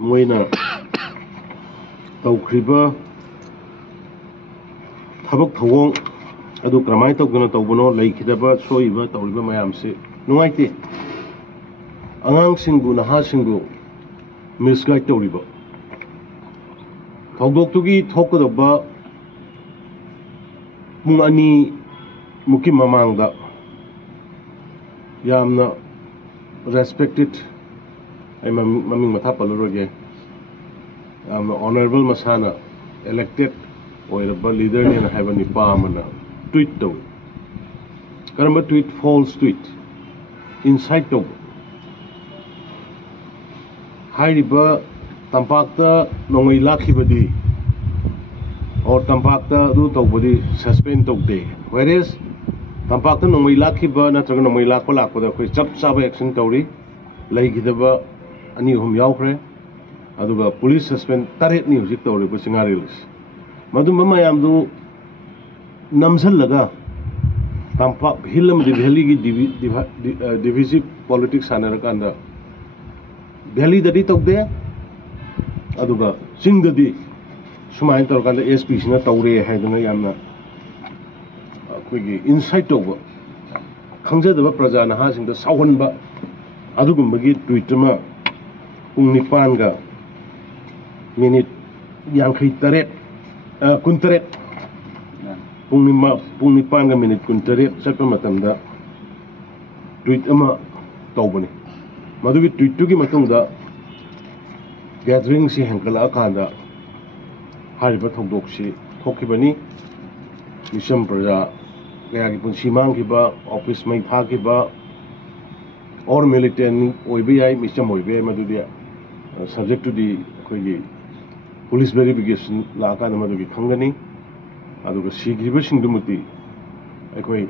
moina tawkhriba thabak thawong adu kramai tawgana tawbono leikhidaba soiba tawriba mayamse nungaite angang singbu naha singbu misguide tawriba thoudok tugi thokadaba mung ani muki mamangda yamna respected ay maming matha paloroge yamna honorable masana elected oiraba leader ni haiba nipa amana tweet taw karamba tweet false tweet inside taw hairiba tampakta nongai lakhibadi or tampakta du tawbadi suspend tawde whereas tampakta nongai lakhiba natraga nongai lakpa lakpada khoi chap chaba action tawri leigidaba ani hum yawkhre aduga police suspend taret ni hujik tawri ko singarelis madu mamayam du namsallaga tampak hilam di valley gi divisive politics sanarakanda valley dadi tawde aduga singdadi sumain tawkanda SP sina tawre haiduna yamna akhoi insight tawba khangjadaba praja naha singda sawhanba adugumagi tweet ma pung nipan ga minute yangkhai taret kuntaret pung nipan ga minute kuntaret satpa matamda tweet ama tawbani madugi tweet tugi matungda gathering si hankala akanda hariba thoudok si thokibani mipham praja kaya gi punsi mangkiba office mai thakiba or militant oiba yai mipham oiba yai madudi subject to the khoi police verification la ka madugi khangani aduga sigriba singdumuti akhoi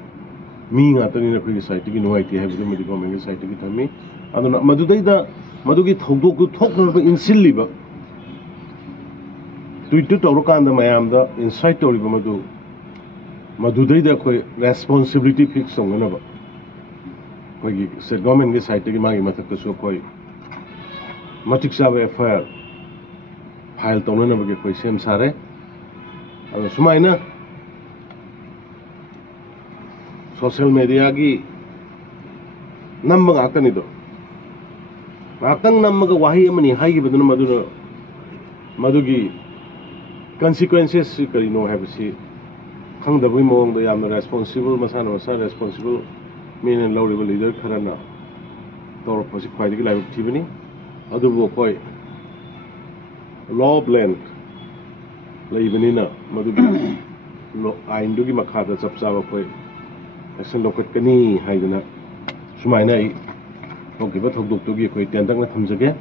mi nga tani na khoi site gi noaiti habidu madi government gi site gi thami aduna madudaida madugi thoudok ku thokna insilliba tweet tawrukanda mayamda insight tawriba madudaida khoi responsibility fix songanaba khoi state government gi site gi magi mathakta so khoi matik sabe FIR file tawna ba khoi sem sare ado sumaina social media gi namba ngakani do ngakang namaga wahi amani haigi baduna madugi consequences karino habisi khangdabui mawang da yamna responsible masana masa responsible men and laudable leader kharana tor pasi khwaidigi lai thibani adubu koi law blend leibanina madugi lo aindugi makhada chapchaba koi action lokat kani haiduna sumaina I thokiba thoudok tugi koi tendang na thamjage